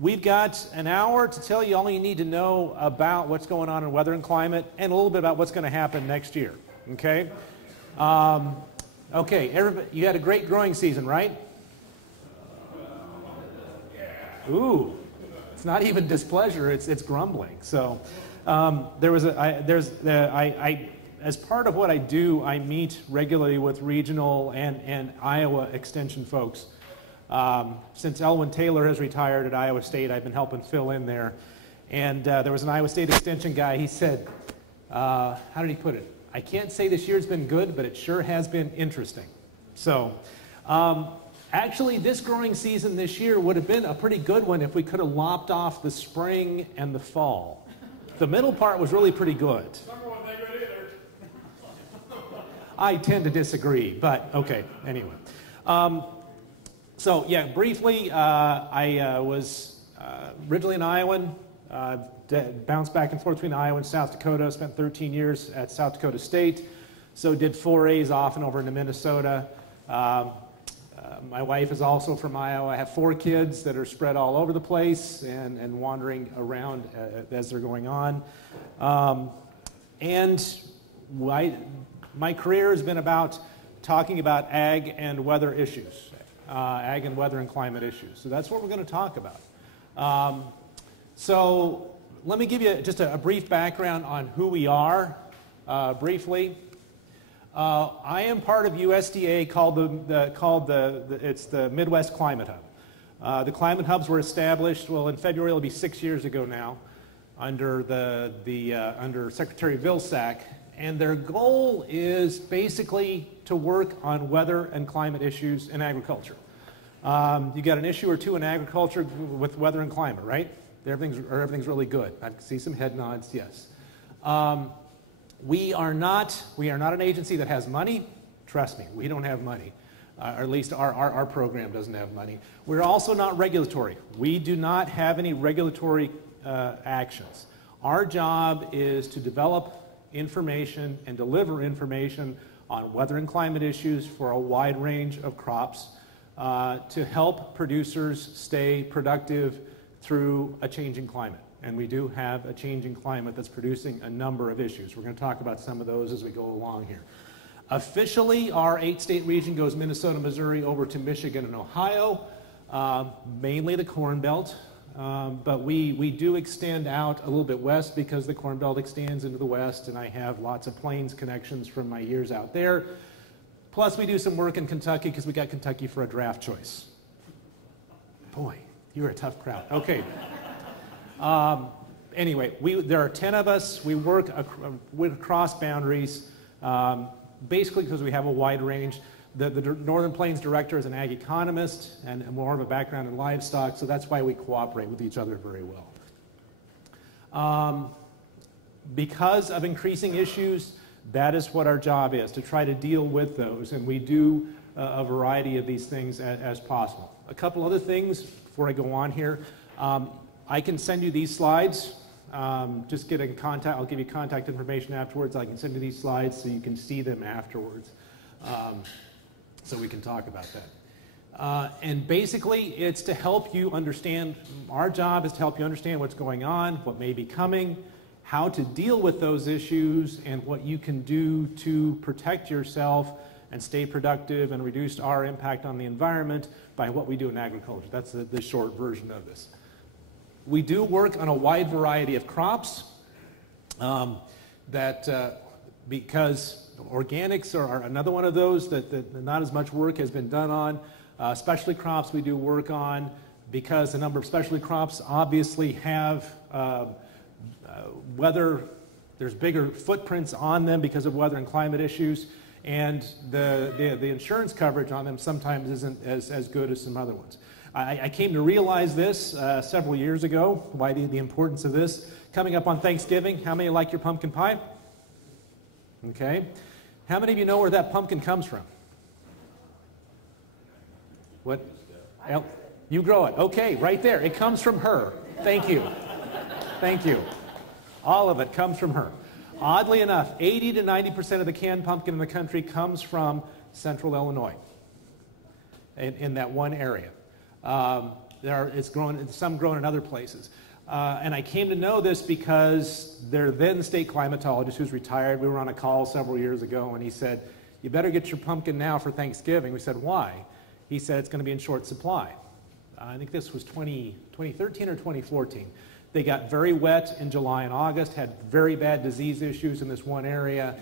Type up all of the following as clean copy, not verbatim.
We've got an hour to tell you all you need to know about what's going on in weather and climate and a little bit about what's going to happen next year. Okay? Okay, everybody, you had a great growing season, right? Ooh, it's not even displeasure, it's grumbling. So as part of what I do, I meet regularly with regional and Iowa extension folks. Since Elwyn Taylor has retired at Iowa State, I've been helping fill in there. And there was an Iowa State extension guy, he said, how did he put it? I can't say this year's been good, but it sure has been interesting. So actually this growing season this year would have been a pretty good one if we could have lopped off the spring and the fall. The middle part was really pretty good. I tend to disagree, but okay, anyway. So yeah, briefly, I was originally an Iowan, bounced back and forth between Iowa and South Dakota, spent 13 years at South Dakota State, so did forays off and over into Minnesota. My wife is also from Iowa. I have 4 kids that are spread all over the place and wandering around as they're going on. My career has been about talking about ag and weather issues, ag and weather and climate issues. So that's what we're going to talk about. So let me give you just a brief background on who we are, briefly. I am part of USDA it's the Midwest Climate Hub. The climate hubs were established, well, in February it'll be 6 years ago now, under under Secretary Vilsack. And their goal is basically to work on weather and climate issues in agriculture. You got an issue or two in agriculture with weather and climate, right? Everything's really good. I see some head nods, yes. We are not an agency that has money. Trust me, we don't have money. Or at least our program doesn't have money. We're also not regulatory. We do not have any regulatory actions. Our job is to develop information and deliver information on weather and climate issues for a wide range of crops to help producers stay productive through a changing climate. And we do have a changing climate that's producing a number of issues. We're going to talk about some of those as we go along here. Officially, our 8-state region goes Minnesota, Missouri, over to Michigan and Ohio, mainly the Corn Belt. But we do extend out a little bit west because the Corn Belt extends into the west, and I have lots of plains connections from my years out there. Plus, we do some work in Kentucky because we got Kentucky for a draft choice. Boy, you're a tough crowd. Okay. Anyway, there are 10 of us. We work across boundaries, basically because we have a wide range. The Northern Plains director is an ag economist and more of a background in livestock, so that's why we cooperate with each other very well. Because of increasing issues, that is what our job is, to try to deal with those, and we do a variety of these things as possible. A couple other things before I go on here. I can send you these slides. Just get in contact. I'll give you contact information afterwards. I can send you these slides so you can see them afterwards. So we can talk about that. And basically, it's to help you understand, our job is to help you understand what's going on, what may be coming, how to deal with those issues, and what you can do to protect yourself and stay productive and reduce our impact on the environment by what we do in agriculture. That's the short version of this. We do work on a wide variety of crops because organics are another one of those that not as much work has been done on. Specialty crops we do work on because a number of specialty crops obviously have weather, there's bigger footprints on them because of weather and climate issues, and the insurance coverage on them sometimes isn't as good as some other ones. I came to realize this several years ago, why the importance of this. Coming up on Thanksgiving, how many like your pumpkin pie? Okay. How many of you know where that pumpkin comes from? What? You grow it. Okay, right there. It comes from her. Thank you. Thank you. All of it comes from her. Oddly enough, 80 to 90% of the canned pumpkin in the country comes from central Illinois, in that one area. It's grown, some grown in other places. And I came to know this because their then state climatologist, who's retired, we were on a call several years ago, and he said, you better get your pumpkin now for Thanksgiving. We said, why? He said, it's going to be in short supply. I think this was 2013 or 2014. They got very wet in July and August, had very bad disease issues in this one area,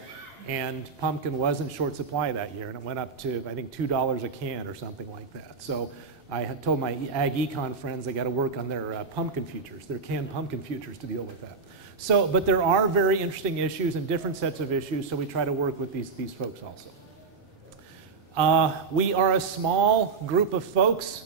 and pumpkin was in short supply that year, and it went up to, I think, $2 a can or something like that. So I had told my ag econ friends they got to work on their pumpkin futures, their canned pumpkin futures to deal with that. So, but there are very interesting issues and different sets of issues, so we try to work with these folks also. We are a small group of folks.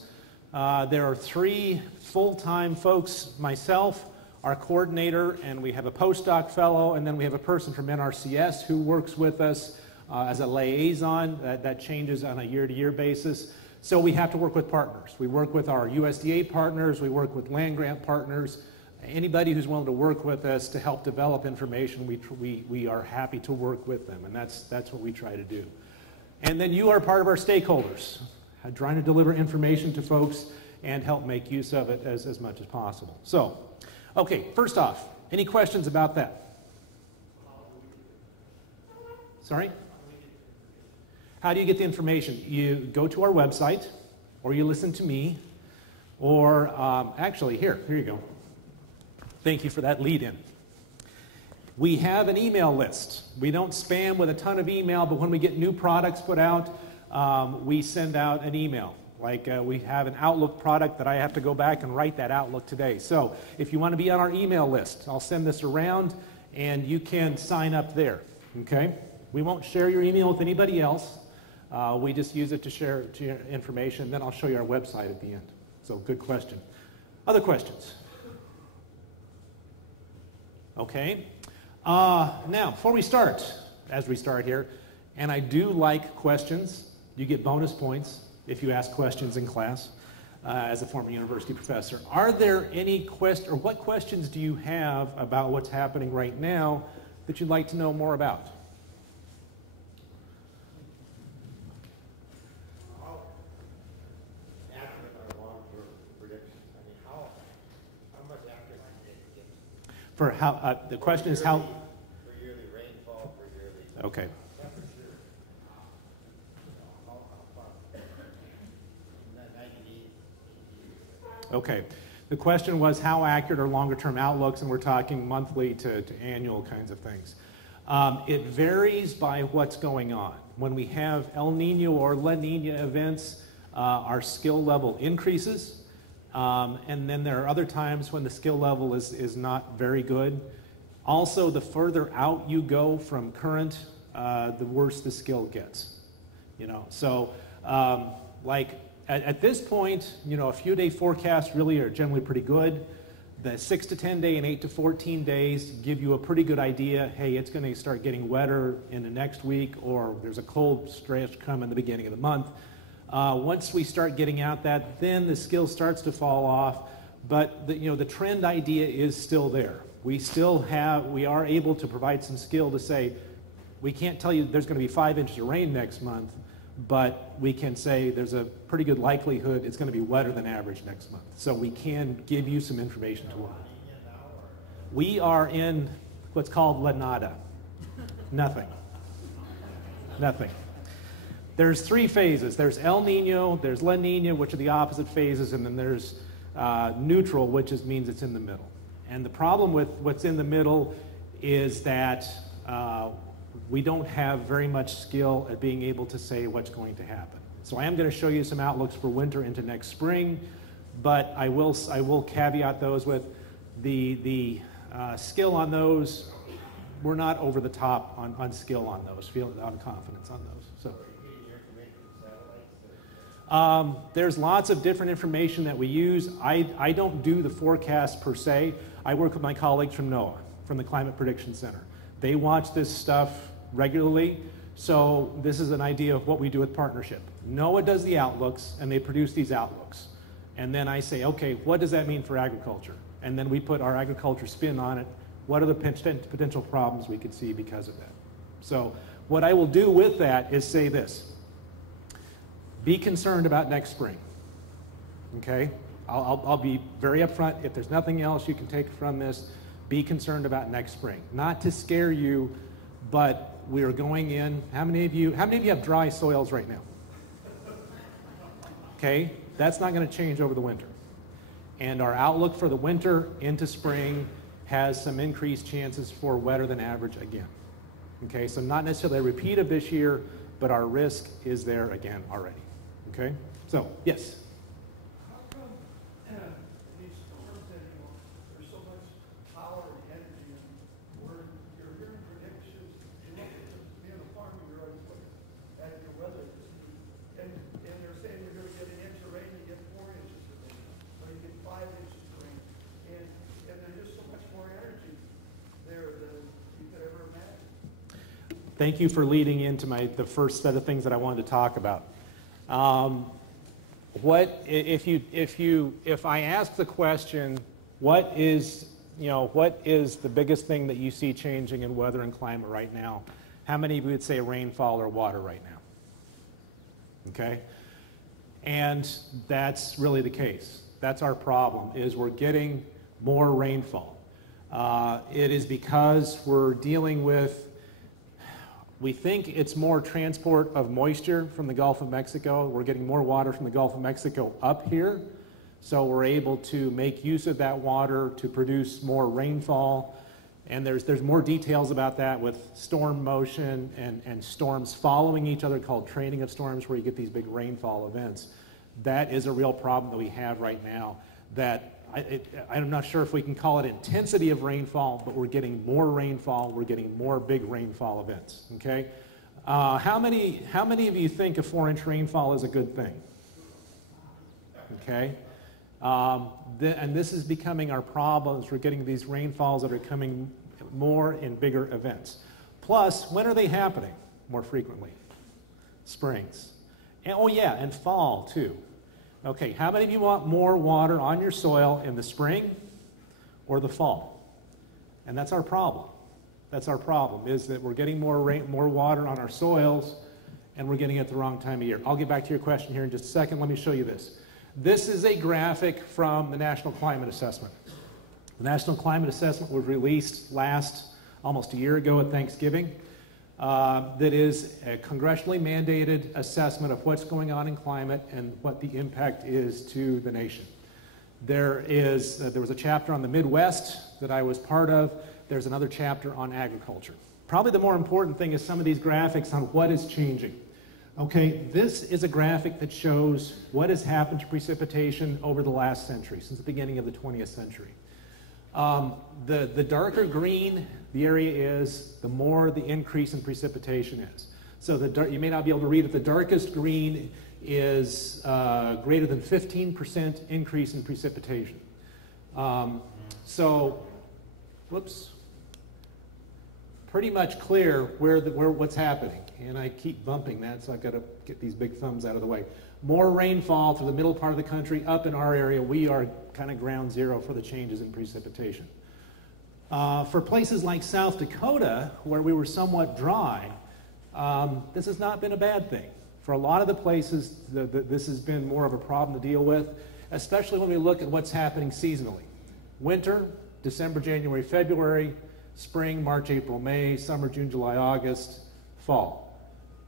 There are 3 full-time folks, myself, our coordinator, and we have a postdoc fellow, and then we have a person from NRCS who works with us as a liaison. That changes on a year-to-year basis. So we have to work with partners. We work with our USDA partners, we work with land grant partners. Anybody who's willing to work with us to help develop information, we are happy to work with them, and that's what we try to do. And then you are part of our stakeholders, trying to deliver information to folks and help make use of it as much as possible. So, okay, first off, any questions about that? Sorry? How do you get the information? You go to our website, or you listen to me, or actually, here you go. Thank you for that lead-in. We have an email list. We don't spam with a ton of email, but when we get new products put out, we send out an email. Like we have an Outlook product that I have to go back and write that Outlook today. So if you want to be on our email list, I'll send this around and you can sign up there, okay? We won't share your email with anybody else. We just use it to share information. Then I'll show you our website at the end. So good question. Other questions? Okay. Now, before we start, as we start here, and I do like questions. You get bonus points if you ask questions in class as a former university professor. Are there any questions, or what questions do you have about what's happening right now that you'd like to know more about? How accurate are long-term predictions? I mean, how much accuracy do you get? For how, the question is how? For yearly rainfall, for yearly Okay. temperature. How far? 90 days. Okay. The question was how accurate are longer term outlooks, and we're talking monthly to annual kinds of things. It varies by what's going on. When we have El Nino or La Nina events, our skill level increases. And then there are other times when the skill level is not very good. Also, the further out you go from current, the worse the skill gets. You know, so like at this point, you know, a few day forecasts really are generally pretty good. The 6 to 10 day and 8 to 14 days give you a pretty good idea. Hey, it's going to start getting wetter in the next week, or there's a cold stretch come in the beginning of the month. Once we start getting out that, then the skill starts to fall off, but the trend idea is still there. We are able to provide some skill to say, we can't tell you there's going to be 5 inches of rain next month, but we can say there's a pretty good likelihood it's going to be wetter than average next month. So we can give you some information to work with. We are in what's called La Nada. Nothing. Nothing. There's 3 phases. There's El Nino, there's La Nina, which are the opposite phases, and then there's neutral, which means it's in the middle. And the problem with what's in the middle is that we don't have very much skill at being able to say what's going to happen. So I am going to show you some outlooks for winter into next spring, but I will caveat those with the skill on those. We're not over the top on skill on those, on confidence on those. So. There's lots of different information that we use. I don't do the forecast per se. I work with my colleagues from NOAA, from the Climate Prediction Center. They watch this stuff regularly, so this is an idea of what we do with partnership. NOAA does the outlooks, and they produce these outlooks. And then I say, okay, what does that mean for agriculture? And then we put our agriculture spin on it. What are the potential problems we could see because of that? So what I will do with that is say this. Be concerned about next spring, okay? I'll be very upfront. If there's nothing else you can take from this, be concerned about next spring. Not to scare you, but we are going in. How many of you have dry soils right now? Okay, that's not going to change over the winter. And our outlook for the winter into spring has some increased chances for wetter than average again. Okay, so not necessarily a repeat of this year, but our risk is there again already. Okay, so yes. How come these storms anymore, there's so much power and energy, and where you're hearing predictions, you look at being a farmer, you're always looking at your weather, and they're saying you're going to get an inch of rain, you get 4 inches of rain, or you get 5 inches of rain, and there's just so much more energy there than you could ever imagine. Thank you for leading into the first set of things that I wanted to talk about. If I ask the question, what is the biggest thing that you see changing in weather and climate right now? How many of you would say rainfall or water right now? Okay, and that's really the case. That's our problem, is we're getting more rainfall. It is because we're dealing with, we think it's more transport of moisture from the Gulf of Mexico. We're getting more water from the Gulf of Mexico up here, so we're able to make use of that water to produce more rainfall. And there's more details about that with storm motion and storms following each other called training of storms, where you get these big rainfall events. That is a real problem that we have right now. That I'm not sure if we can call it intensity of rainfall, but we're getting more rainfall, we're getting more big rainfall events, okay? How many of you think a 4-inch rainfall is a good thing? Okay? And this is becoming our problem, is we're getting these rainfalls that are coming more in bigger events. Plus, when are they happening more frequently? Springs. And, oh yeah, and fall too. Okay, how many of you want more water on your soil in the spring or the fall? And that's our problem. That's our problem, is that we're getting more water on our soils, and we're getting it at the wrong time of year. I'll get back to your question here in just a second. Let me show you this. This is a graphic from the National Climate Assessment. The National Climate Assessment was released almost a year ago at Thanksgiving. That is a congressionally mandated assessment of what's going on in climate and what the impact is to the nation. There was a chapter on the Midwest that I was part of. There's another chapter on agriculture. Probably the more important thing is some of these graphics on what is changing. Okay, this is a graphic that shows what has happened to precipitation over the last century, since the beginning of the 20th century. The darker green the area is, the more the increase in precipitation is. So you may not be able to read it. The darkest green is greater than 15% increase in precipitation. Pretty much clear what's happening. And I keep bumping that, so I've got to get these big thumbs out of the way. More rainfall through the middle part of the country. Up in our area, we are kind of ground zero for the changes in precipitation. For places like South Dakota, where we were somewhat dry, this has not been a bad thing. For a lot of the places, this has been more of a problem to deal with, especially when we look at what's happening seasonally. Winter, December, January, February. Spring, March, April, May. Summer, June, July, August. Fall.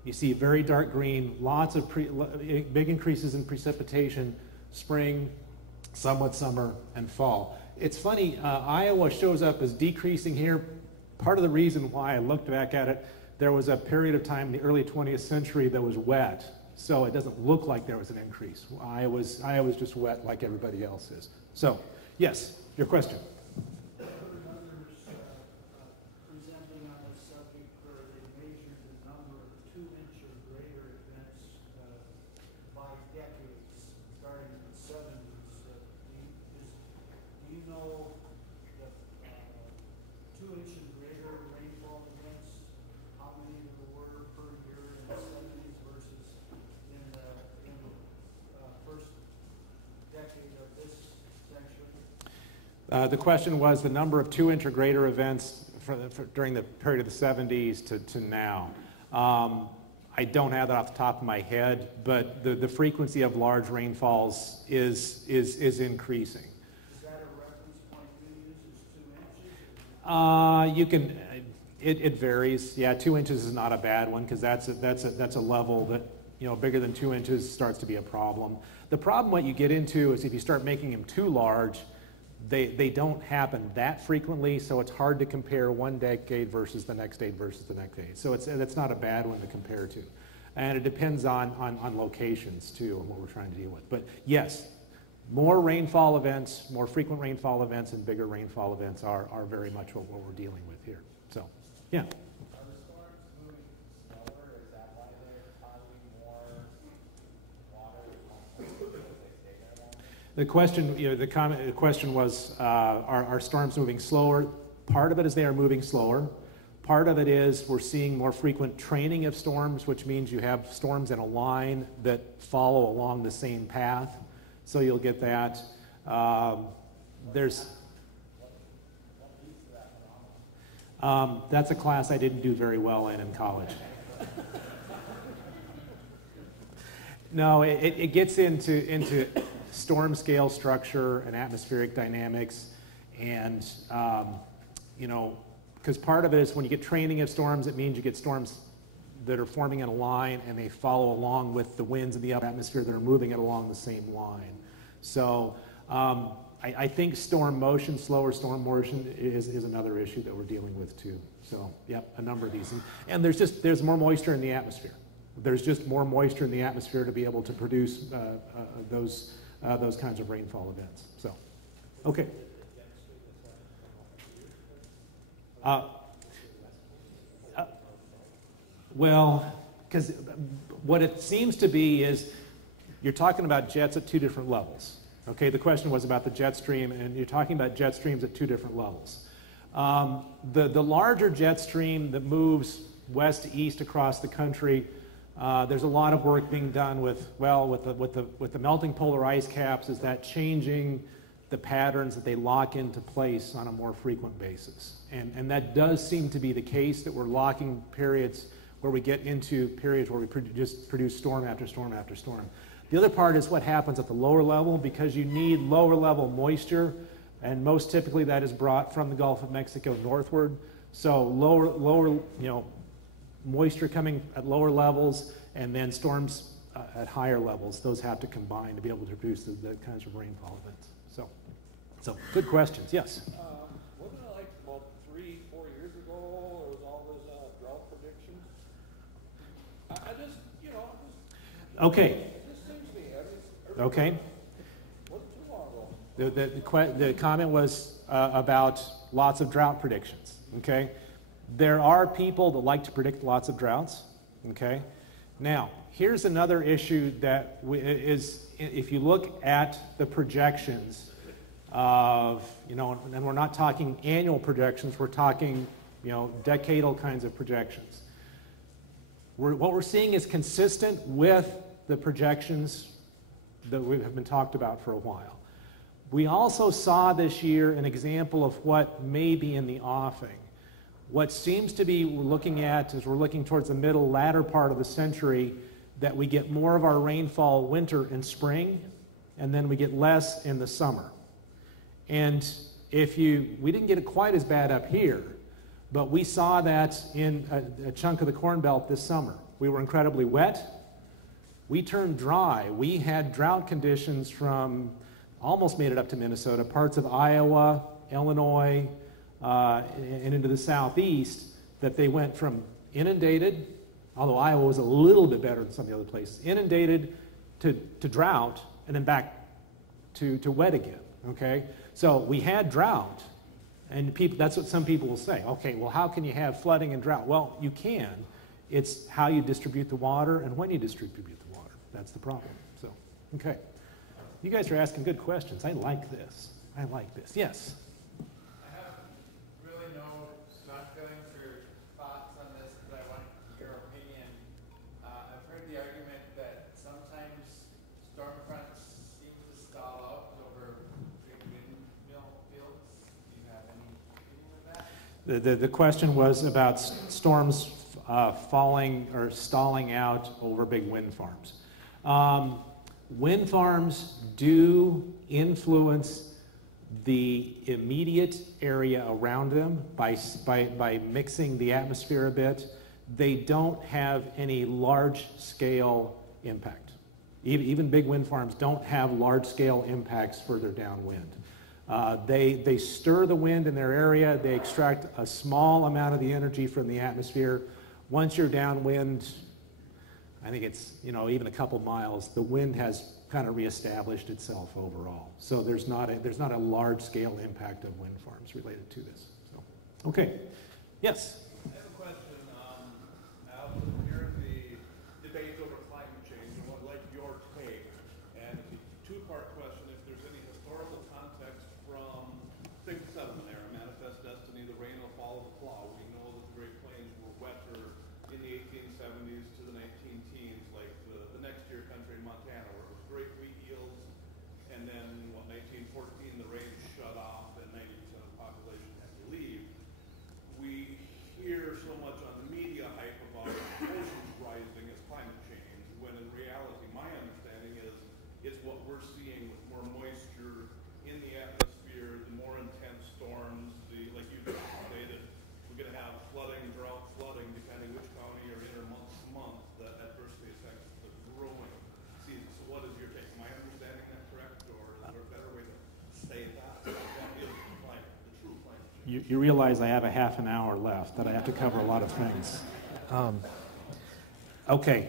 You see very dark green, lots of big increases in precipitation, spring, somewhat summer, and fall. It's funny, Iowa shows up as decreasing here. Part of the reason why I looked back at it, there was a period of time in the early 20th century that was wet, so it doesn't look like there was an increase. Iowa's just wet like everybody else is. So, yes, your question. The question was the number of 2-inch or greater events during the period of the 70s to now. I don't have that off the top of my head, but the frequency of large rainfalls is increasing. Is that a reference point you use, is 2 inches? You can, it varies. Yeah, 2 inches is not a bad one because that's a level that, you know, bigger than 2 inches starts to be a problem. The problem what you get into is if you start making them too large, they don't happen that frequently, so it's hard to compare one decade versus the next decade versus the next decade. So it's not a bad one to compare to. And it depends on locations too and what we're trying to deal with. But yes, more rainfall events, more frequent rainfall events and bigger rainfall events are very much what we're dealing with here. So, yeah. Are the storms moving slower? Is that why they're causing more water because they stay there longer? The question, you know, the question was, are storms moving slower? Part of it is they are moving slower. Part of it is we're seeing more frequent training of storms, which means you have storms in a line that follow along the same path. So you'll get that. That's a class I didn't do very well in college. No, it gets into storm scale structure and atmospheric dynamics, and you know, because part of it is when you get training of storms, it means you get storms that are forming in a line and they follow along with the winds in the upper atmosphere that are moving it along the same line. So I think storm motion, slower storm motion is another issue that we're dealing with too. So yep, a number of these. And there's more moisture in the atmosphere. There's just more moisture in the atmosphere to be able to produce those kinds of rainfall events. So, okay. Well, because what it seems to be is you're talking about jets at two different levels. Okay, the question was about the jet stream, and you're talking about jet streams at two different levels. The larger jet stream that moves west to east across the country, there's a lot of work being done with the melting polar ice caps. Is that changing the patterns that they lock into place on a more frequent basis? And that does seem to be the case, that we're locking periods where we get into periods where we just produce storm after storm after storm. The other part is what happens at the lower level, because you need lower level moisture, and most typically that is brought from the Gulf of Mexico northward. So lower moisture coming at lower levels, and then storms at higher levels. Those have to combine to be able to produce the kinds of rainfall events. So good questions. Yes. Wasn't it like about 3-4 years ago? There was all those drought predictions. I just, Okay. It just seems to me. Okay. Wasn't too long ago. The comment was about lots of drought predictions. Okay. There are people that like to predict lots of droughts. Okay. Now, here's another issue that is, if you look at the projections of, and we're not talking annual projections, we're talking, decadal kinds of projections. What we're seeing is consistent with the projections that have been talked about for a while. We also saw this year an example of what may be in the offing. What seems to be we're looking at is we're looking towards the latter part of the century, that we get more of our rainfall winter and spring, and then we get less in the summer. And we didn't get it quite as bad up here, but we saw that in a chunk of the Corn Belt this summer. We were incredibly wet. We turned dry. We had drought conditions from almost made it up to Minnesota, parts of Iowa, Illinois, and into the southeast, that they went from inundated, although Iowa was a little bit better than some of the other places, inundated to drought, and then back to wet again, okay? So we had drought, and that's what some people will say. Okay, well, how can you have flooding and drought? Well, you can. It's how you distribute the water and when you distribute the water. That's the problem. So, okay. You guys are asking good questions. I like this. Yes? I have really no strong feelings or thoughts on this, but I want your opinion. I've heard the argument that sometimes storm fronts seem to stall out over big windmill fields. Do you have any opinion of that? The question was about storms falling or stalling out over big wind farms. Wind farms do influence the immediate area around them by mixing the atmosphere a bit. They don't have any large-scale impact. Even big wind farms don't have large-scale impacts further downwind. They stir the wind in their area. They extract a small amount of the energy from the atmosphere. Once you're downwind, I think it's, even a couple miles, the wind has kind of reestablished itself overall. So there's not a large-scale impact of wind farms related to this. So, okay, yes. I have a question. Al, here's the debate over climate change, and what like your take. And it's a two-part question. If there's any historical context from big sediment era, manifest destiny, the rain or fall of the plow. We know that the Great Plains were wetter in the 1870s to the 19-teens, like the next year country in Montana, where it was great wheat yields, and then, 1914, the rain shut off and 90% of the population had to leave. We hear so much on the media hype about oceans rising as climate change, when in reality, my understanding is it's what we're seeing with more moisture in the atmosphere, the more intense storms, like you just stated, we're going to have flooding, drought flooding, depending which county you're in or month to month, that adversely affects the growing season. So what is your take? Am I understanding that correct, or is there a better way to say that? What is climate, the true climate change? You realize I have a half an hour left, that I have to cover a lot of things. Okay,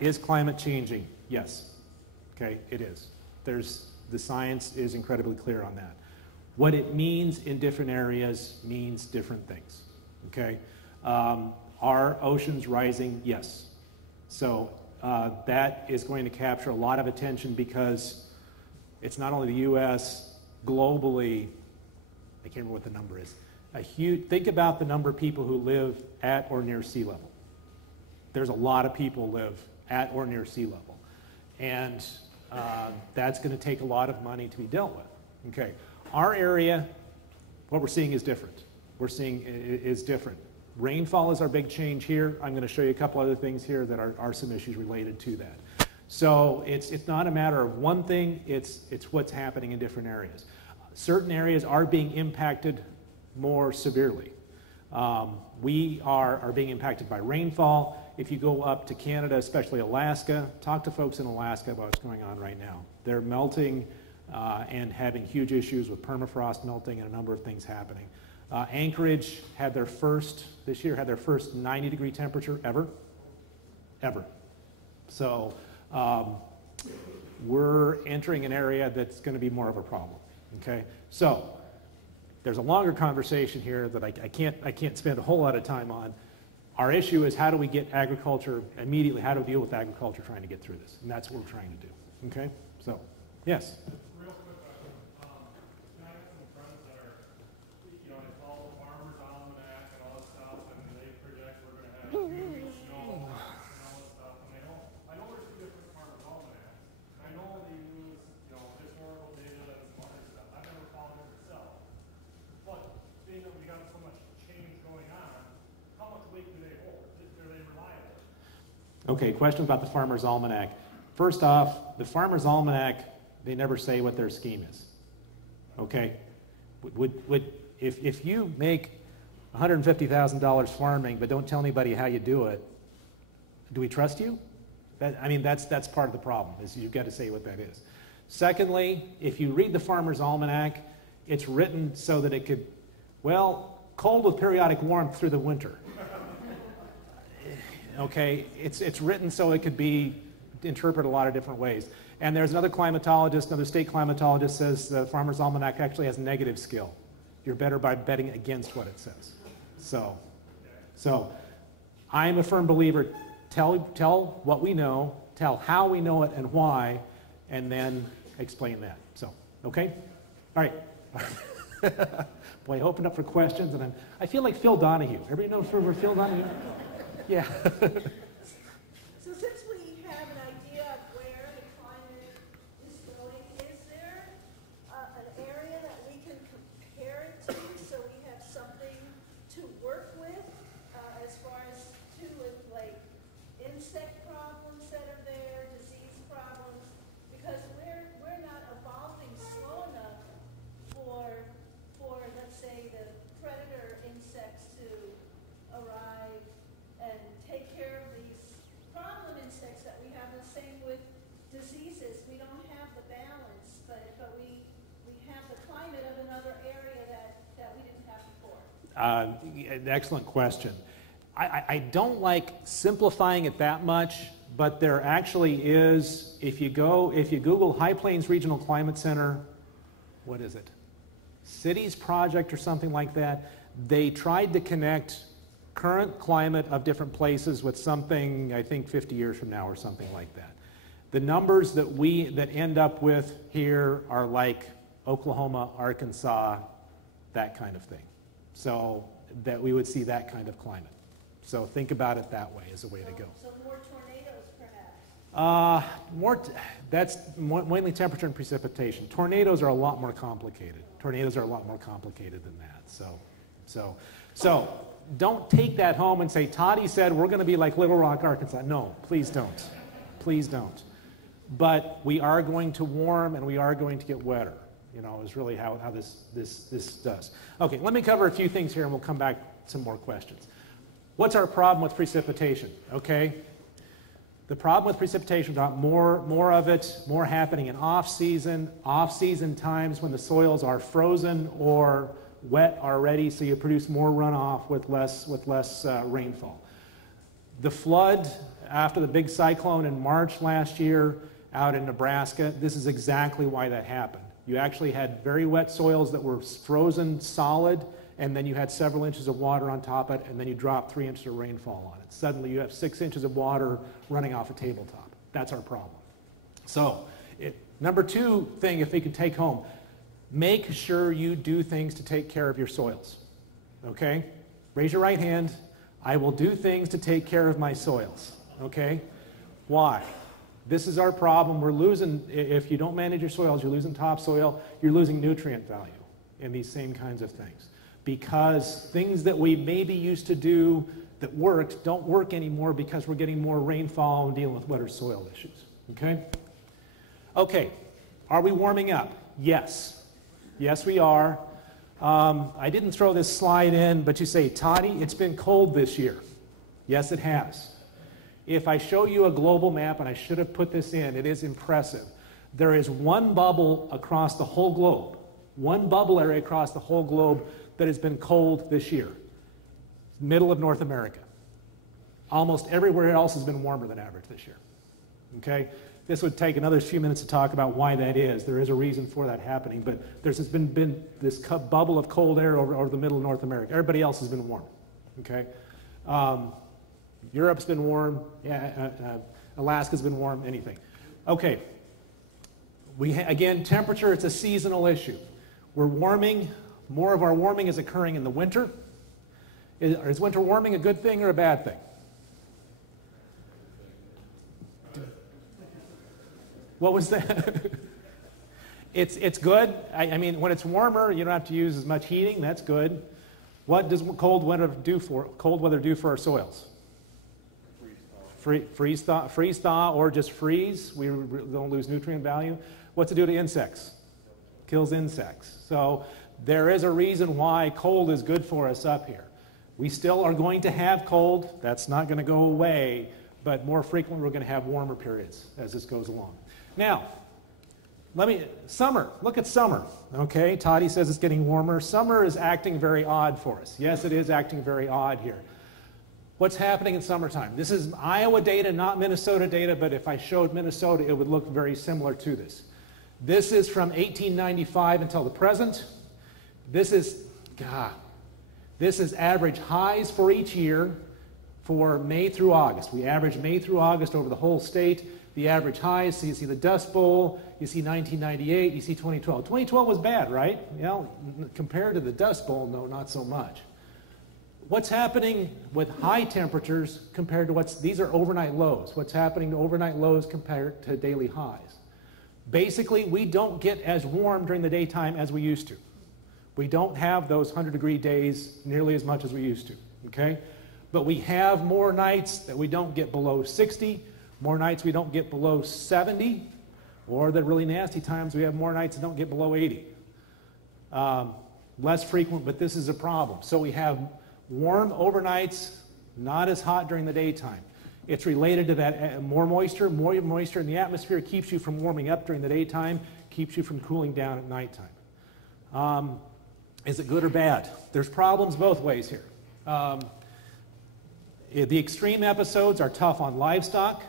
is climate changing? Yes. Okay, it is. The science is incredibly clear on that. What it means in different areas means different things. Okay, are oceans rising? Yes. So that is going to capture a lot of attention because it's not only the U.S., globally, I can't remember what the number is. Think about the number of people who live at or near sea level. There's a lot of people live at or near sea level. And that's going to take a lot of money to be dealt with. Okay, our area, what we're seeing is different. Rainfall is our big change here. I'm going to show you a couple other things here that are some issues related to that. So it's not a matter of one thing, it's what's happening in different areas. Certain areas are being impacted more severely. We are being impacted by rainfall. If you go up to Canada, especially Alaska, talk to folks in Alaska about what's going on right now. They're melting and having huge issues with permafrost melting and a number of things happening. Anchorage this year had their first 90-degree temperature ever. So we're entering an area that's going to be more of a problem. Okay, so there's a longer conversation here that I can't spend a whole lot of time on. Our issue is how do we get agriculture immediately, how do we deal with agriculture trying to get through this? And that's what we're trying to do. Okay, so, yes? Real quick question. I have some friends that are, they follow Farmer's Almanac and all this stuff, and they project we're going to have huge snow and all this stuff. And I know there's two different Farmer's Almanacs. I know they use, historical data and some other stuff. I've never followed it myself. But being that we got so much change going on, how much weight do they hold? Are they reliable? Okay, question about the Farmer's Almanac. First off, the Farmer's Almanac, they never say what their scheme is. Okay? If you make $150,000 farming but don't tell anybody how you do it, do we trust you? That's part of the problem, is you've got to say what that is. Secondly, if you read the Farmer's Almanac, it's written so that it could, cold with periodic warmth through the winter. Okay, it's written so it could be interpreted a lot of different ways. And there's another state climatologist says the Farmer's Almanac actually has negative skill. You're better by betting against what it says. So I'm a firm believer, tell what we know, tell how we know it and why, and then explain that. So, okay? All right. Boy, open up for questions, and I feel like Phil Donahue. Everybody know Phil Donahue? Yeah. So since we have an idea of where the climate is going, is there an area that we can compare it to so we have something to work with as far as Excellent question. I don't like simplifying it that much, but there actually is, if you Google High Plains Regional Climate Center, what is it? Cities Project or something like that, they tried to connect current climate of different places with something, I think 50 years from now or something like that. The numbers that end up with here are like Oklahoma, Arkansas, that kind of thing. So that we would see that kind of climate. So think about it that way as a way to go. So more tornadoes, perhaps? That's mainly temperature and precipitation. Tornadoes are a lot more complicated. Tornadoes are a lot more complicated than that. So don't take that home and say, Todey said we're going to be like Little Rock, Arkansas. No, please don't. Please don't. But we are going to warm and we are going to get wetter. You know, is really how this does. Okay, let me cover a few things here and we'll come back to some more questions. What's our problem with precipitation? Okay, the problem with precipitation is got more of it, more happening in off-season times when the soils are frozen or wet already, so you produce more runoff with less rainfall. The flood after the big cyclone in March last year out in Nebraska, this is exactly why that happened. You actually had very wet soils that were frozen solid, and then you had several inches of water on top of it, and then you drop 3 inches of rainfall on it. Suddenly you have 6 inches of water running off a tabletop. That's our problem. So, number two thing, if we can take home, make sure you do things to take care of your soils. Okay? Raise your right hand. I will do things to take care of my soils. Okay? Why? This is our problem. We're losing, if you don't manage your soils, you're losing topsoil, you're losing nutrient value in these same kinds of things. Because things that we maybe used to do that worked don't work anymore because we're getting more rainfall and dealing with wetter soil issues. Okay? Okay. Are we warming up? Yes. Yes, we are. I didn't throw this slide in, but you say, Todey, it's been cold this year. Yes, it has. If I show you a global map, and I should have put this in, it is impressive. There is one bubble across the whole globe, one bubble area across the whole globe that has been cold this year. Middle of North America. Almost everywhere else has been warmer than average this year. Okay? This would take another few minutes to talk about why that is. There is a reason for that happening, but there's been this bubble of cold air over the middle of North America. Everybody else has been warm. Okay? Europe's been warm. Alaska's been warm. Anything. Okay. Again, temperature, it's a seasonal issue. We're warming. More of our warming is occurring in the winter. Is winter warming a good thing or a bad thing? What was that? It's good. I mean, when it's warmer, you don't have to use as much heating. That's good. What does cold weather do for our soils? Freeze thaw, or just freeze. We don't lose nutrient value. What's it do to insects? Kills insects. So there is a reason why cold is good for us up here. We still are going to have cold. That's not going to go away, but more frequently we're going to have warmer periods as this goes along. Now, summer. Look at summer. Okay, Todey says it's getting warmer. Summer is acting very odd for us. Yes, it is acting very odd here. What's happening in summertime? This is Iowa data, not Minnesota data, but if I showed Minnesota, it would look very similar to this. This is from 1895 until the present. This is average highs for each year for May through August. We average May through August over the whole state. The average highs, so you see the Dust Bowl, you see 1998, you see 2012. 2012 was bad, right? You know, compared to the Dust Bowl, no, not so much. What's happening with high temperatures compared to these are overnight lows. What's happening to overnight lows compared to daily highs? Basically, we don't get as warm during the daytime as we used to. We don't have those 100-degree days nearly as much as we used to, okay? But we have more nights that we don't get below 60, more nights we don't get below 70, or the really nasty times we have more nights that don't get below 80. Less frequent, but this is a problem. So we have warm overnights, not as hot during the daytime. It's related to that more moisture in the atmosphere keeps you from warming up during the daytime, keeps you from cooling down at nighttime. Is it good or bad? There's problems both ways here. The extreme episodes are tough on livestock.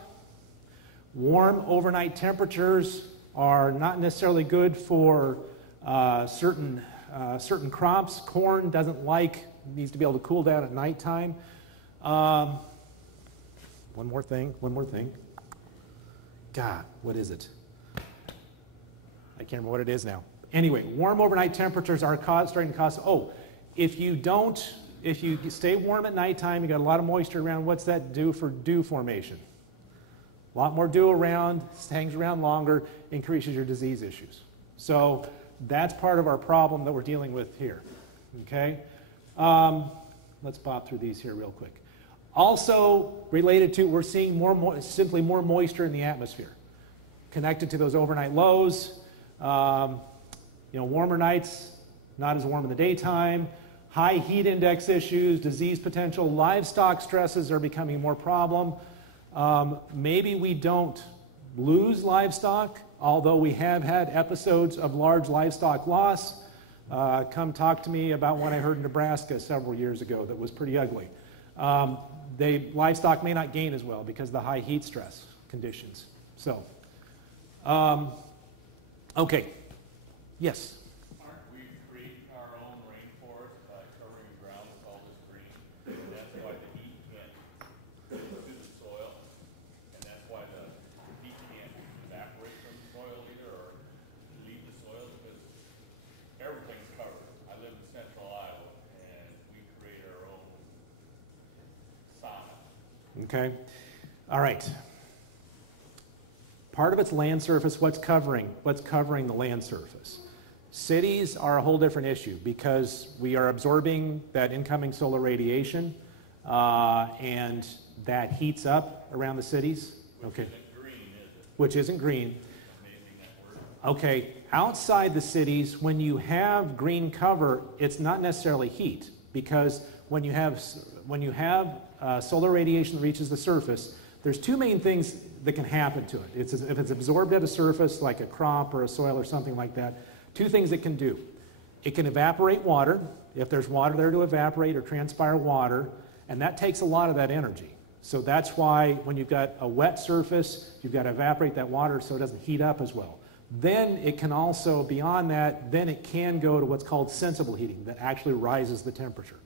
Warm overnight temperatures are not necessarily good for certain crops. Corn needs to be able to cool down at nighttime. One more thing. God, what is it? I can't remember what it is now. Anyway, warm overnight temperatures are starting to cause, if you stay warm at nighttime, you got a lot of moisture around, what's that do for dew formation? A lot more dew around, hangs around longer, increases your disease issues. So that's part of our problem that we're dealing with here. Okay? Let's bop through these here real quick. Also related to, we're seeing simply more moisture in the atmosphere, connected to those overnight lows. Warmer nights, not as warm in the daytime. High heat index issues, disease potential, livestock stresses are becoming more problem. Maybe we don't lose livestock, although we have had episodes of large livestock loss. Come talk to me about one I heard in Nebraska several years ago that was pretty ugly. Livestock may not gain as well because of the high heat stress conditions. So, okay. Yes? Aren't we creating our own rainforest by covering the ground with all this green? And that's why the heat can't get to the soil. And that's why the heat can't evaporate from the soil either or leave the soil because everything's covered. I live in central Iowa and we create our own sauna. Okay. All right. Part of it's land surface. What's covering the land surface? Cities are a whole different issue because we are absorbing that incoming solar radiation and that heats up around the cities. Okay. Which isn't green, is it? Which isn't green. Amazing that word. Okay. Outside the cities, when you have green cover, it's not necessarily heat because when you have solar radiation that reaches the surface, there's two main things that can happen to it. If it's absorbed at a surface, like a crop or a soil or something like that, two things it can do. It can evaporate water, if there's water there to evaporate or transpire water, and that takes a lot of that energy. So that's why when you've got a wet surface, you've got to evaporate that water so it doesn't heat up as well. Then it can also, beyond that, then it can go to what's called sensible heating that actually rises the temperature.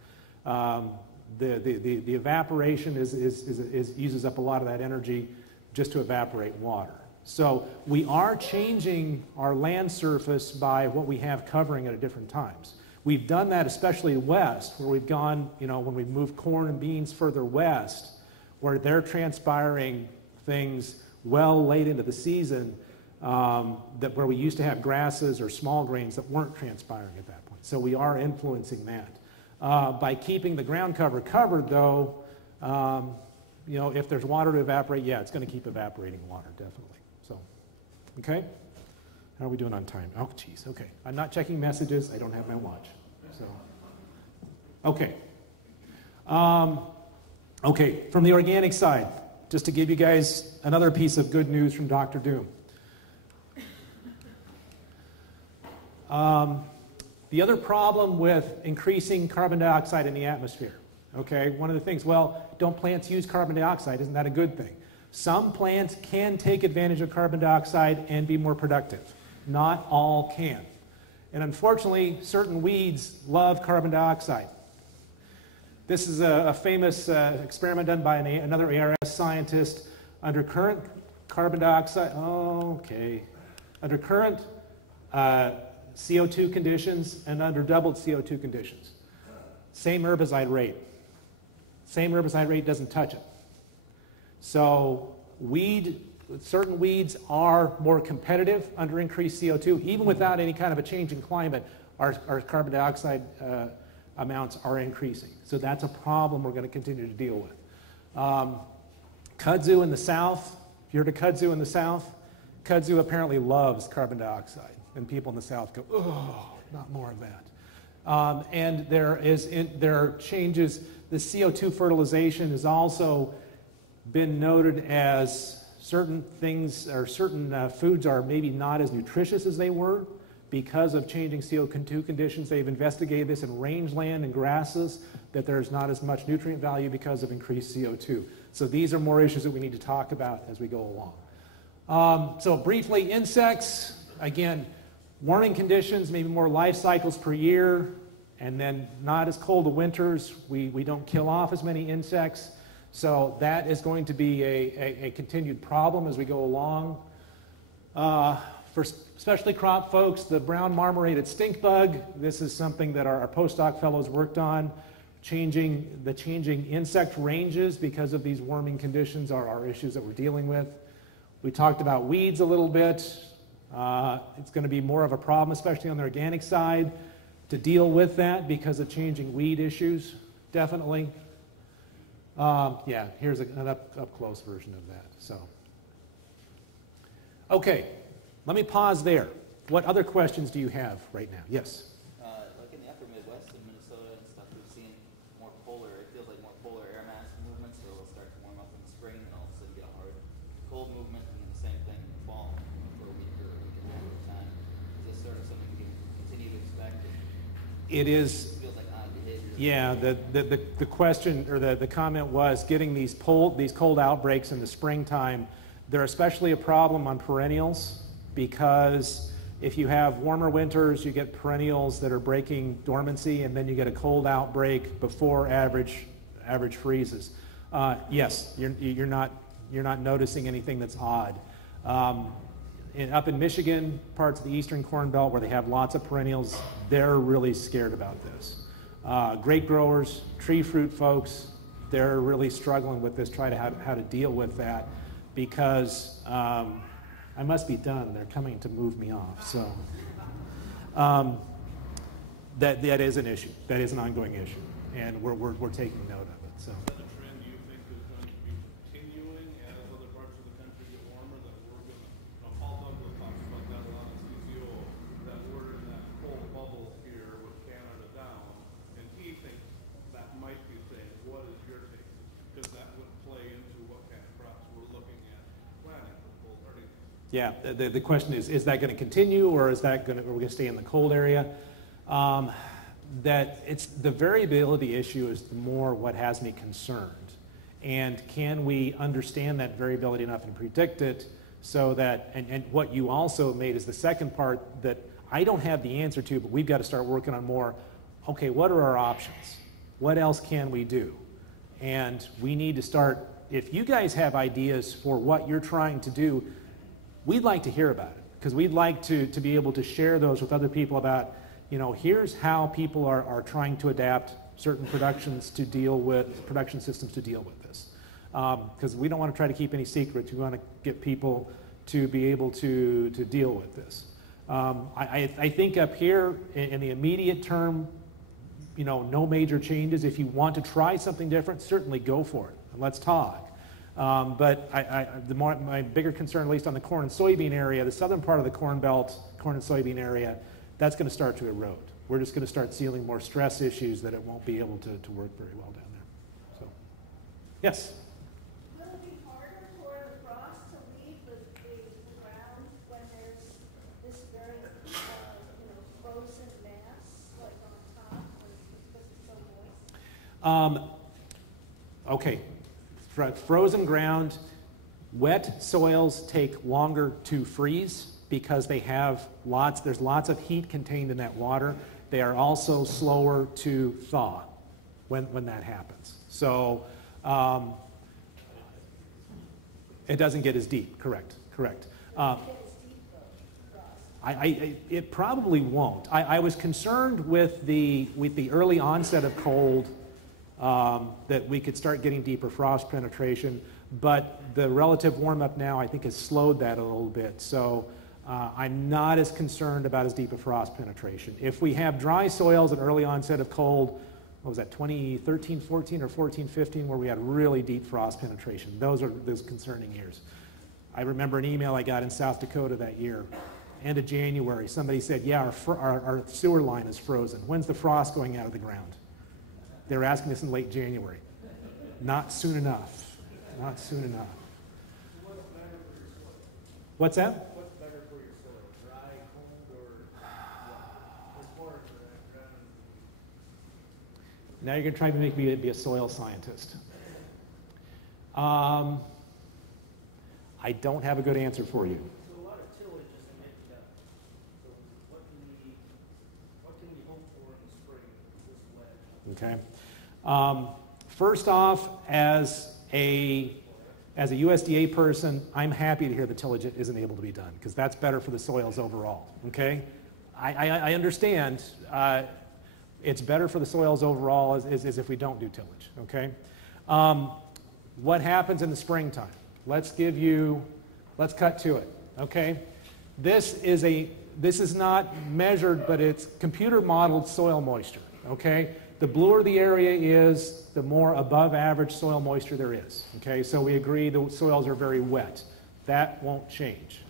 The evaporation uses up a lot of that energy just to evaporate water. So we are changing our land surface by what we have covering it at different times. We've done that especially west, where we've gone, when we've moved corn and beans further west, where they're transpiring things well late into the season, where we used to have grasses or small grains that weren't transpiring at that point. So we are influencing that. By keeping the ground cover covered, though, if there's water to evaporate, it's going to keep evaporating water, definitely. So, okay? How are we doing on time? Oh, geez, okay. I'm not checking messages. I don't have my watch. So, okay. Okay, from the organic side, just to give you guys another piece of good news from Dr. Doom. The other problem with increasing carbon dioxide in the atmosphere, okay, one of the things, don't plants use carbon dioxide? Isn't that a good thing? Some plants can take advantage of carbon dioxide and be more productive. Not all can. And unfortunately, certain weeds love carbon dioxide. This is a famous experiment done by another ARS scientist under current carbon dioxide, under current CO2 conditions and under doubled CO2 conditions. Same herbicide rate. Same herbicide rate doesn't touch it. So certain weeds are more competitive under increased CO2. Even without any kind of a change in climate, our carbon dioxide amounts are increasing. So that's a problem we're going to continue to deal with. Kudzu in the south, if you heard of kudzu in the south, kudzu apparently loves carbon dioxide. And people in the south go, oh, not more of that. And there are changes. The CO2 fertilization has also been noted as certain things or certain foods are maybe not as nutritious as they were because of changing CO2 conditions. They've investigated this in rangeland and grasses, that there's not as much nutrient value because of increased CO2. So these are more issues that we need to talk about as we go along. So briefly, insects, again, warming conditions, maybe more life cycles per year, and then not as cold of winters. We don't kill off as many insects. So that is going to be a continued problem as we go along. For specialty crop folks, the brown marmorated stink bug, this is something that our postdoc fellows worked on. Changing insect ranges because of these warming conditions are issues that we're dealing with. We talked about weeds a little bit. It's going to be more of a problem, especially on the organic side, to deal with that because of changing weed issues, definitely. Yeah, here's an up-close version of that. So, okay, let me pause there. What other questions do you have right now? Yes? Like in the upper Midwest in Minnesota and stuff, we've seen more polar, it feels like more polar air mass movements where it'll start to warm up in the spring and all of a sudden get a hard cold movement, and then the same thing in the fall for a week or a week and a half at a time. Is this sort of something we can continue to expect? It is. It feels like odd behavior. Yeah, the question or the comment was getting these cold outbreaks in the springtime. They're especially a problem on perennials because if you have warmer winters, you get perennials that are breaking dormancy, and then you get a cold outbreak before average freezes. Yes, you're not noticing anything that's odd. Up in Michigan, parts of the eastern Corn Belt where they have lots of perennials, they're really scared about this. Grape growers, tree fruit folks, they're really struggling with this, trying to how to deal with that because I must be done. They're coming to move me off. So that is an issue. That is an ongoing issue, and we're taking note of it. So. Is that a trend you think is going to be continuing as other parts of the country get warmer? That we're going to, Paul Douglas talks about that a lot in CCO, that we're in that cold bubble here with Canada down, and he thinks that might be saying, what is your take? Because that would play into what kind of crops we're looking at planting for cold hardy. Yeah, the question is that going to continue, or is that are we going to stay in the cold area? That it's the variability issue is more what has me concerned, and can we understand that variability enough and predict it so that and what you also made is the second part that I don't have the answer to, but we've got to start working on more. Okay, what are our options? What else can we do? And we need to start. If you guys have ideas for what you're trying to do, we'd like to hear about it because we'd like to be able to share those with other people about, here's how people are trying to adapt certain production systems to deal with this. Because we don't want to try to keep any secrets. We want to get people to be able to deal with this. I think up here in the immediate term, no major changes. If you want to try something different, certainly go for it. And let's talk. But my bigger concern, at least on the corn and soybean area, the southern part of the Corn Belt, corn and soybean area, that's going to start to erode. We're just going to start seeing more stress issues that it won't be able to work very well down there. So, yes? Will it be harder for the frost to leave the ground when there's this very, frozen mass, like on top, because it's so moist? Okay. Frozen ground, wet soils take longer to freeze because there's lots of heat contained in that water. They are also slower to thaw when that happens. So it doesn't get as deep, correct. It probably won't. I was concerned with the early onset of cold that we could start getting deeper frost penetration, but the relative warm-up now I think has slowed that a little bit. So I'm not as concerned about as deep a frost penetration. If we have dry soils and early onset of cold, what was that, 2013, 14, or 14, 15, where we had really deep frost penetration. Those are those concerning years. I remember an email I got in South Dakota that year, end of January. Somebody said, yeah, our sewer line is frozen. When's the frost going out of the ground? They were asking this in late January. Not soon enough. Not soon enough. What's that? What's better for your soil, dry, cold, or? Now you're going to try to make me be a soil scientist. I don't have a good answer for you. So a lot of tillage isn't making up. So what can we hope for in the spring this wet? Okay. First off, as a USDA person, I'm happy to hear the tillage isn't able to be done because that's better for the soils overall. Okay. I understand it's better for the soils overall is if we don't do tillage. Okay. What happens in the springtime? Let's cut to it. Okay. This is not measured, but it's computer modeled soil moisture. Okay. The bluer the area is, the more above average soil moisture there is. Okay, so we agree the soils are very wet. That won't change.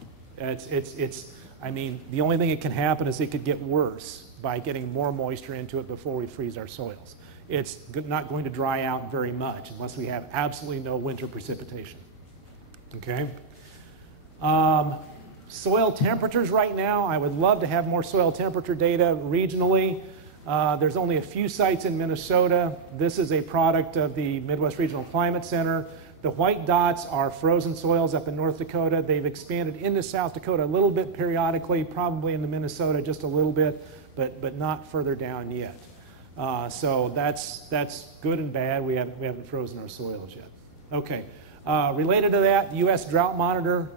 I mean, the only thing that can happen is it could get worse by getting more moisture into it before we freeze our soils. It's not going to dry out very much unless we have absolutely no winter precipitation. Okay. Soil temperatures right now, I would love to have more soil temperature data regionally. There's only a few sites in Minnesota. This is a product of the Midwest Regional Climate Center. The white dots are frozen soils up in North Dakota. They've expanded into South Dakota a little bit periodically, probably into Minnesota just a little bit, but not further down yet. So that's good and bad. We haven't frozen our soils yet. Okay. Related to that, U.S. Drought Monitor.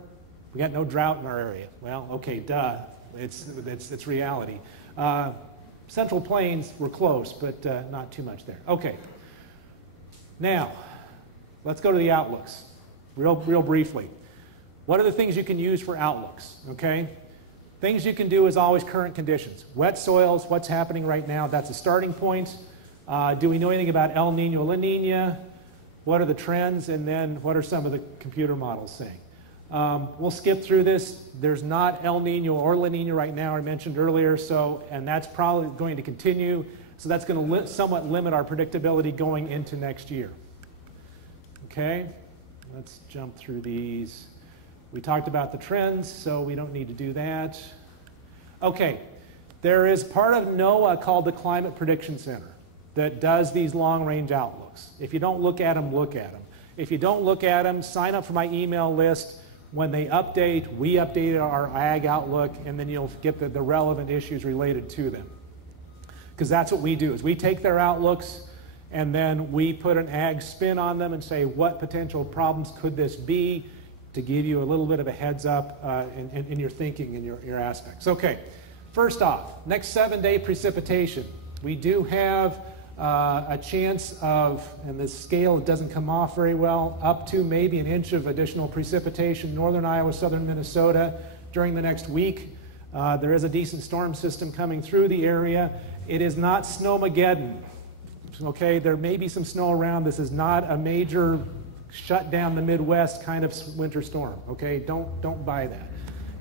We got no drought in our area. Well, okay, duh. It's reality. Central Plains, we're close, but not too much there. Okay. Now, let's go to the outlooks, real briefly. What are the things you can use for outlooks? Okay. Things you can do is always current conditions. Wet soils, what's happening right now, that's a starting point. Do we know anything about El Nino, La Nina? What are the trends? And then what are some of the computer models saying? We'll skip through this. There's not El Nino or La Nina right now, I mentioned earlier, and that's probably going to continue. So that's going to somewhat limit our predictability going into next year. Okay, let's jump through these. We talked about the trends, so we don't need to do that. Okay, there is part of NOAA called the Climate Prediction Center that does these long-range outlooks. If you don't look at them, look at them. If you don't look at them, sign up for my email list. When they update, we update our ag outlook, and then you'll get the relevant issues related to them. Because that's what we do, is we take their outlooks, and then we put an ag spin on them and say, what potential problems could this be, to give you a little bit of a heads up in your thinking and your aspects. Okay, first off, next 7-day precipitation. We do have a chance of, and the scale doesn't come off very well, up to maybe an inch of additional precipitation, northern Iowa, southern Minnesota during the next week. There is a decent storm system coming through the area. It is not snowmageddon. Okay, there may be some snow around. This is not a major shut down the Midwest kind of winter storm. Okay, don't buy that.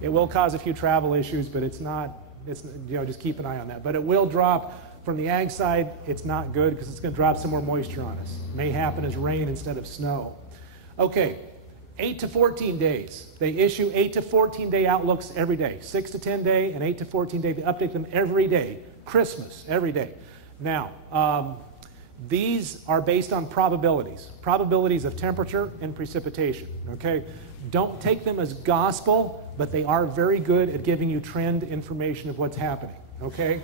It will cause a few travel issues, but it's just keep an eye on that. But it will drop. From the ag side, it's not good because it's going to drop some more moisture on us. May happen as rain instead of snow. Okay, 8 to 14 days. They issue 8 to 14 day outlooks every day. 6 to 10 day and 8 to 14 day. They update them every day. Christmas, every day. Now, these are based on probabilities of temperature and precipitation. Okay, don't take them as gospel, but they are very good at giving you trend information of what's happening. Okay.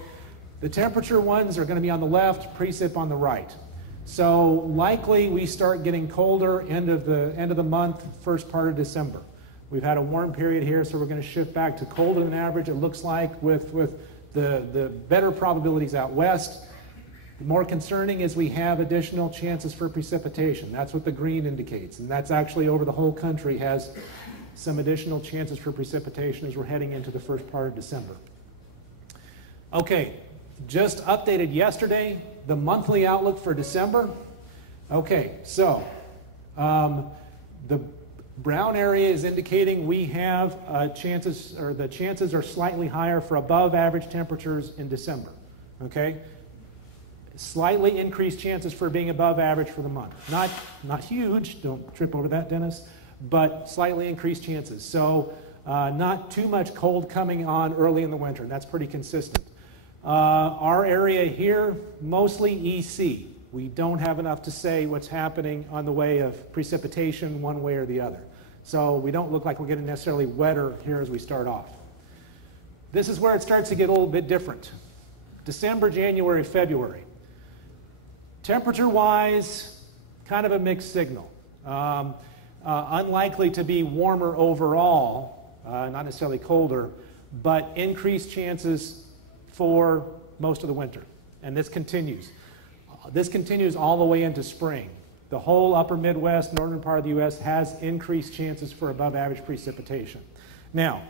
The temperature ones are going to be on the left, precip on the right. So likely we start getting colder end of the month, first part of December. We've had a warm period here, so we're going to shift back to colder than average, it looks like, with the better probabilities out west. The more concerning is we have additional chances for precipitation. That's what the green indicates, and that's actually over the whole country has some additional chances for precipitation as we're heading into the first part of December. Okay. Just updated yesterday, the monthly outlook for December. Okay, so the brown area is indicating we have chances, or the chances are slightly higher for above average temperatures in December. Okay, slightly increased chances for being above average for the month. Not huge, don't trip over that, Dennis, but slightly increased chances. So not too much cold coming on early in the winter, and that's pretty consistent. Our area here, mostly EC. We don't have enough to say what's happening on the way of precipitation one way or the other. So we don't look like we're getting necessarily wetter here as we start off. This is where it starts to get a little bit different. December, January, February. Temperature-wise, kind of a mixed signal. Unlikely to be warmer overall, not necessarily colder, but increased chances for most of the winter. And this continues. This continues all the way into spring. The whole upper Midwest, northern part of the U.S. has increased chances for above average precipitation. Now,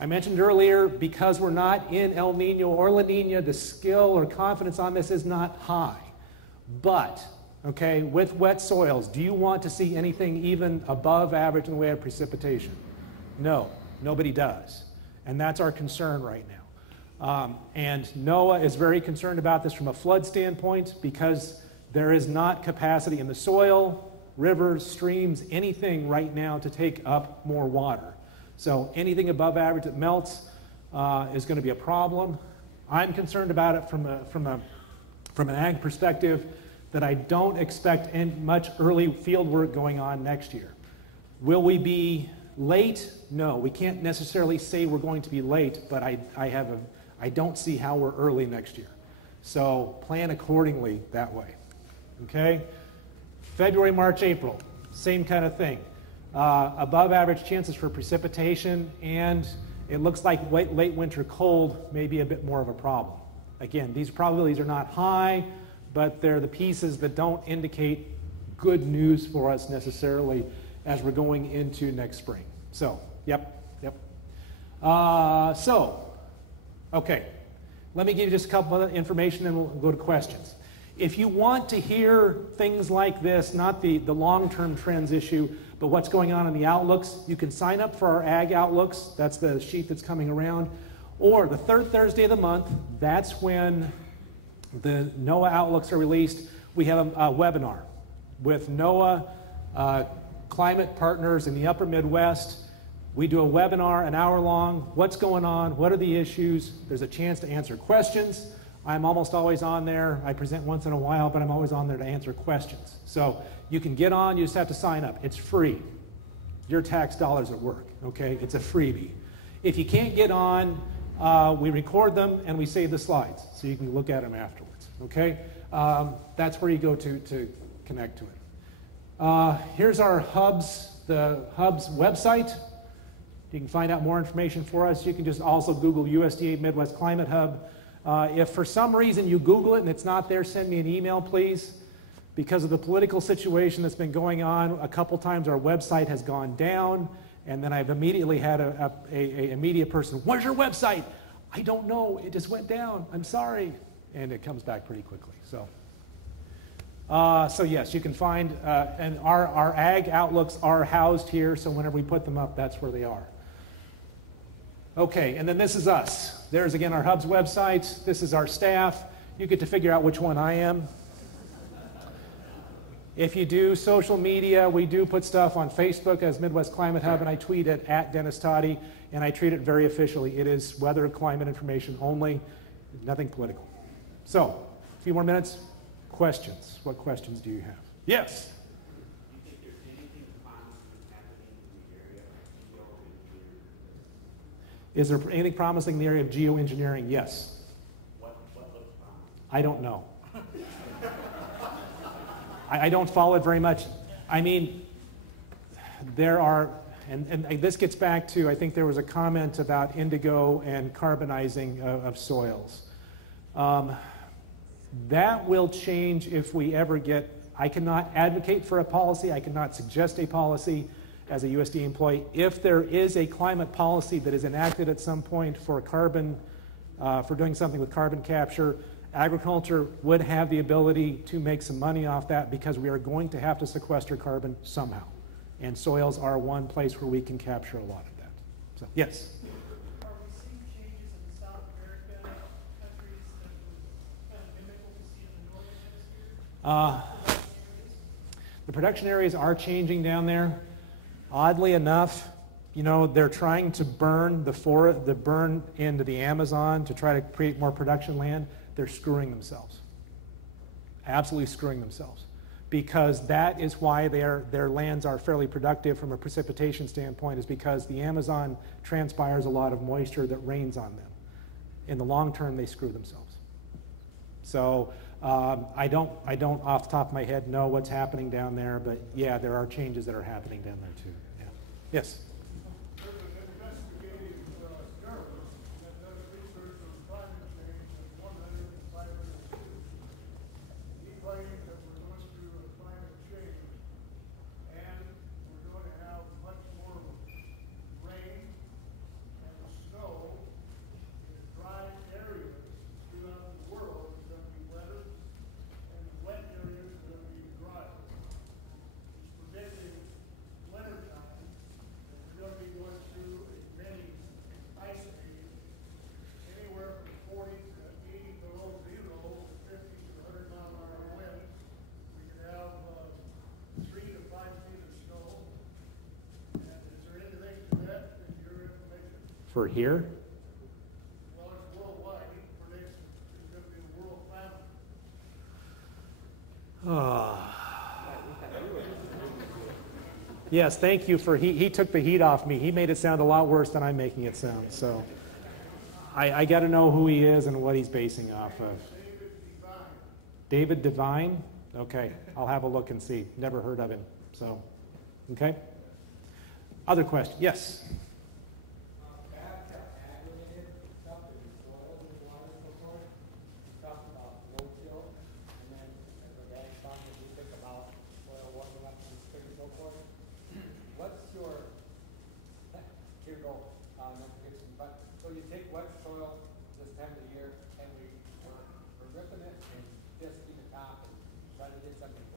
I mentioned earlier, because we're not in El Nino or La Nina, the skill or confidence on this is not high. But, okay, with wet soils, do you want to see anything even above average in the way of precipitation? No, nobody does. And that's our concern right now. And NOAA is very concerned about this from a flood standpoint because there is not capacity in the soil, rivers, streams, anything right now to take up more water. So anything above average that melts is going to be a problem. I'm concerned about it from an ag perspective that I don't expect much early field work going on next year. Will we be late? No, we can't necessarily say we're going to be late, but I don't see how we're early next year. So plan accordingly that way. Okay? February, March, April, same kind of thing. Above average chances for precipitation, and it looks like late winter cold may be a bit more of a problem. Again, these probabilities are not high, but they're the pieces that don't indicate good news for us necessarily as we're going into next spring. So, yep. Okay, let me give you just a couple of information and we'll go to questions. If you want to hear things like this, not the long-term trends issue, but what's going on in the outlooks, you can sign up for our Ag Outlooks. That's the sheet that's coming around. Or the third Thursday of the month, that's when the NOAA Outlooks are released. We have a webinar with NOAA climate partners in the upper Midwest. We do a webinar, an hour long. What's going on? What are the issues? There's a chance to answer questions. I'm almost always on there. I present once in a while, but I'm always on there to answer questions. So you can get on, you just have to sign up. It's free. Your tax dollars at work, okay? It's a freebie. If you can't get on, we record them and we save the slides so you can look at them afterwards, okay? That's where you go to connect to it. Here's our the Hub's website. You can find out more information for us. You can just also Google USDA Midwest Climate Hub. If for some reason you Google it and it's not there, send me an email, please. Because of the political situation that's been going on, a couple times our website has gone down, and then I've immediately had a media person, where's your website? I don't know, it just went down, I'm sorry. And it comes back pretty quickly. So yes, you can find, and our Ag Outlooks are housed here, so whenever we put them up, that's where they are. Okay, and then this is us. There's again our Hub's website. This is our staff. You get to figure out which one I am. If you do social media, we do put stuff on Facebook as Midwest Climate Hub, and I tweet it at Dennis Todey, and I treat it very officially. It is weather and climate information only, nothing political. So, a few more minutes. Questions. What questions do you have? Yes? Do you think there's anything promising happening in the area of geoengineering? Is there anything promising in the area of geoengineering? Yes. What looks promising? I don't know. I don't follow it very much. I mean, there are, and this gets back to, I think there was a comment about indigo and carbonizing of soils. That will change if we ever get, I cannot advocate for a policy, I cannot suggest a policy as a USDA employee. If there is a climate policy that is enacted at some point for carbon, for doing something with carbon capture, agriculture would have the ability to make some money off that because we are going to have to sequester carbon somehow. And soils are one place where we can capture a lot of that. So, yes? Are we seeing changes in South America, countries that would kind of mimic what we see in the northern hemisphere? The production areas are changing down there. Oddly enough, you know, they're trying to burn the burn into the Amazon to try to create more production land. They're screwing themselves. absolutely screwing themselves, because that is why their lands are fairly productive from a precipitation standpoint, is because the Amazon transpires a lot of moisture that rains on them. In the long term, they screw themselves. So I don't off the top of my head know what's happening down there, but yeah, there are changes that are happening down there too. Yeah. Yes. There's an investigative journalist that does research on climate change in 100 and 500 cities. He claims that we're going through a climate change and we're going to have much more rain and snow in dry areas throughout the world. It's going to be wetter, and the wet areas are going to be dry. He's predicting wintertime that we're going to be going through a mini ice age, anywhere from 40 to 80 below zero, to 50 to 100 mile an hour winds. We could have 3 to 5 feet of snow. And is there anything to that in your information? For here? Well, it's worldwide. He predicts it's going to be a world famine. Yes, thank you for, he took the heat off me. He made it sound a lot worse than I'm making it sound. So I got to know who he is and what he's basing off of. David Devine? Okay, I'll have a look and see. Never heard of him. So, okay. Other question? Yes. So you take wet soil this time of the year and we